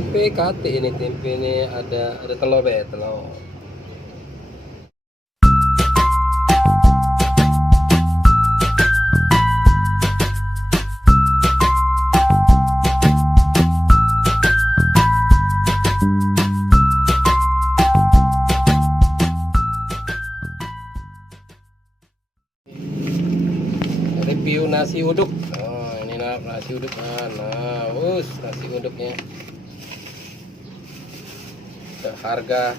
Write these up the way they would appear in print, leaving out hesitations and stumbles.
Tempe kate ini, tempe ini ada telur ya, telur. Review nasi uduk. Oh, ini nasi uduk. Nah, nasi uduknya. Harga,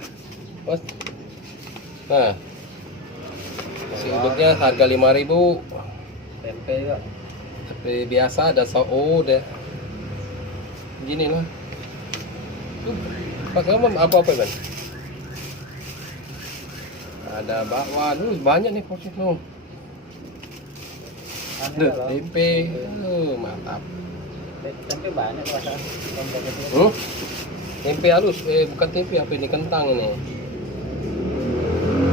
nah, nasi uduknya harga 5.000. Tempe juga. Seperti biasa ada udah gini lah. Pas kamu apa kan? Ada bakwan, banyak nih porsi tuh. Tempe, mantap. Tempe banyak perasaan. Tempe halus, bukan tempe, apa ini, kentang ini.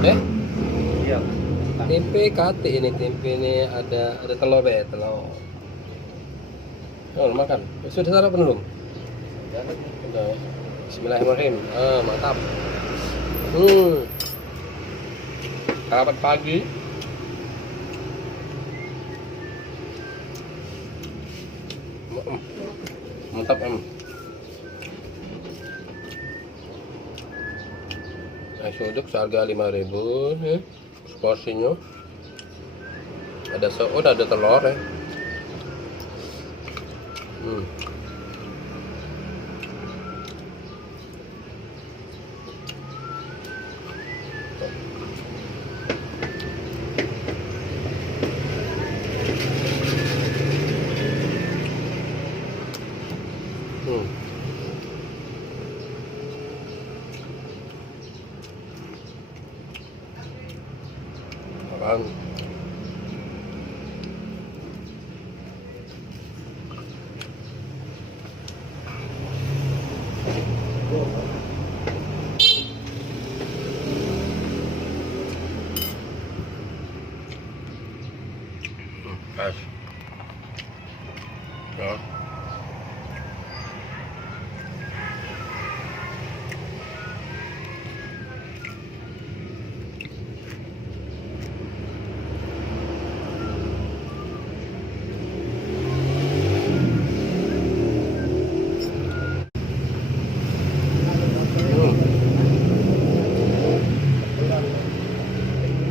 Iya. Tempe kate ini, tempe ini ada telur ya, telur. Oh, makan. Sudah sarapan belum? Sudah. Bismillahirrahmanirrahim. Mantap. Sarapan pagi. Mantap. Nasi uduk seharga 5.000 ya. Porsinya ada ada telur ya. Apaan? Pas. Ya.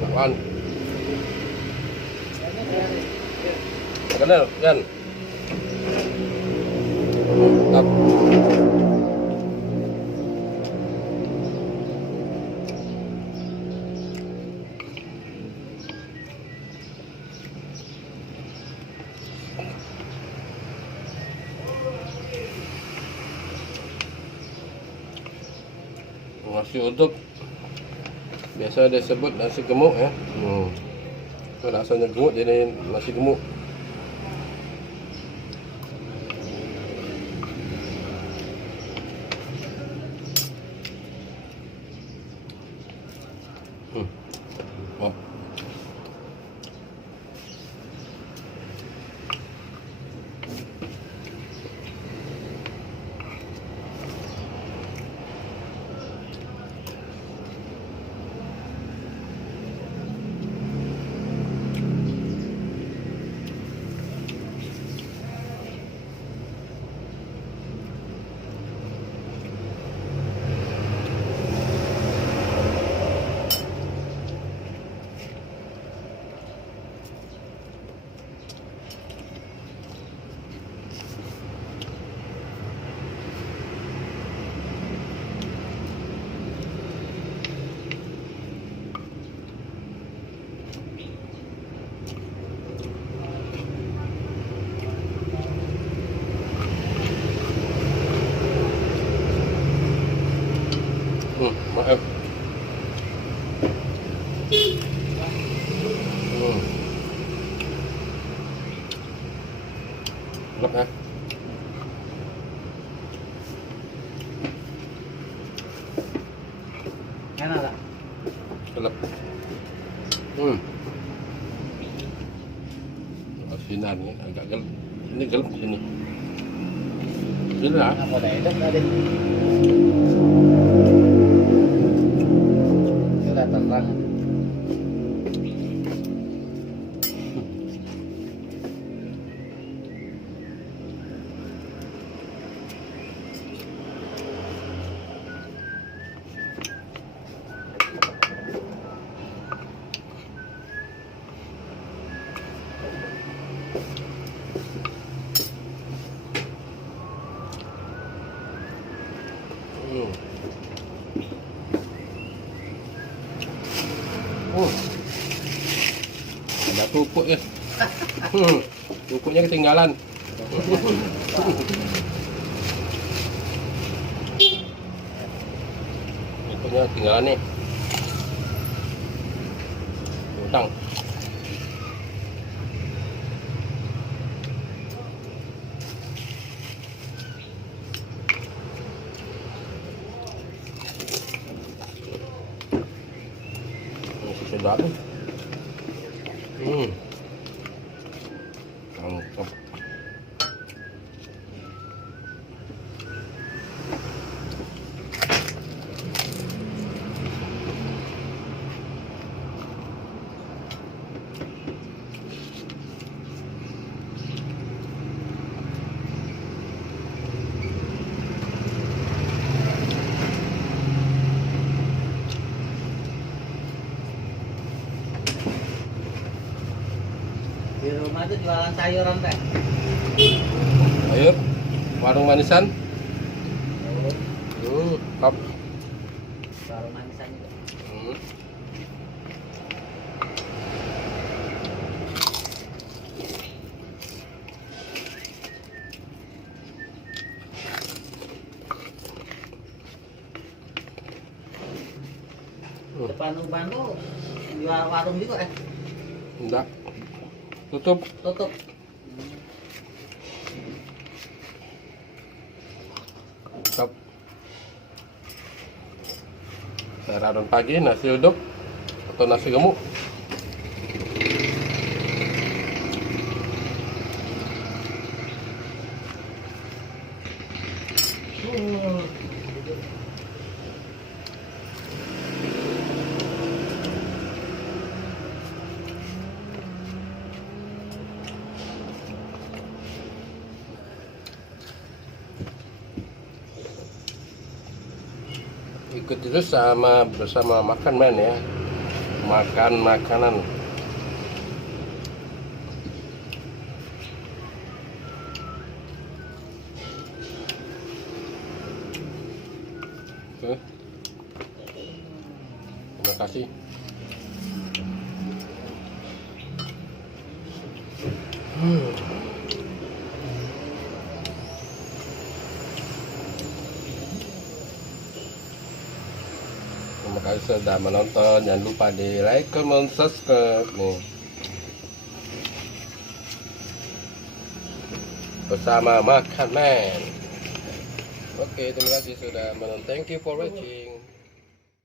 Apaan? Kenal kan? Mantap. Nasi uduk biasa disebut nasi gemuk ya. Rasanya gemuk, jadi nasi gemuk. Oh. Maaf. Enak ya. Enak tak? Enak. Asinan ya, agak gelap. Ini gelap sini. Sudah. Apa dah itu tadi? Sudah terang. Hmm. Oh. Ada pupuk ya. Pupuknya ketinggalan. Pupuknya ketinggalan nih. Utang. Sedap. Mantap. Di rumah itu jualan sayuran teh. Ayo, warung manisan. Kap. Warung manisan itu. Depan rumah tuh jual warung juga Enggak. Tutup. tutup. Kap. Sarapan pagi nasi uduk atau nasi gemuk. Ikut terus bersama makan men ya, makan makanan. Oke. Terima kasih. Terima kasih sudah menonton. Jangan lupa di like, comment, subscribe nih. Bersama makan men. Oke, terima kasih sudah menonton. Thank you for watching.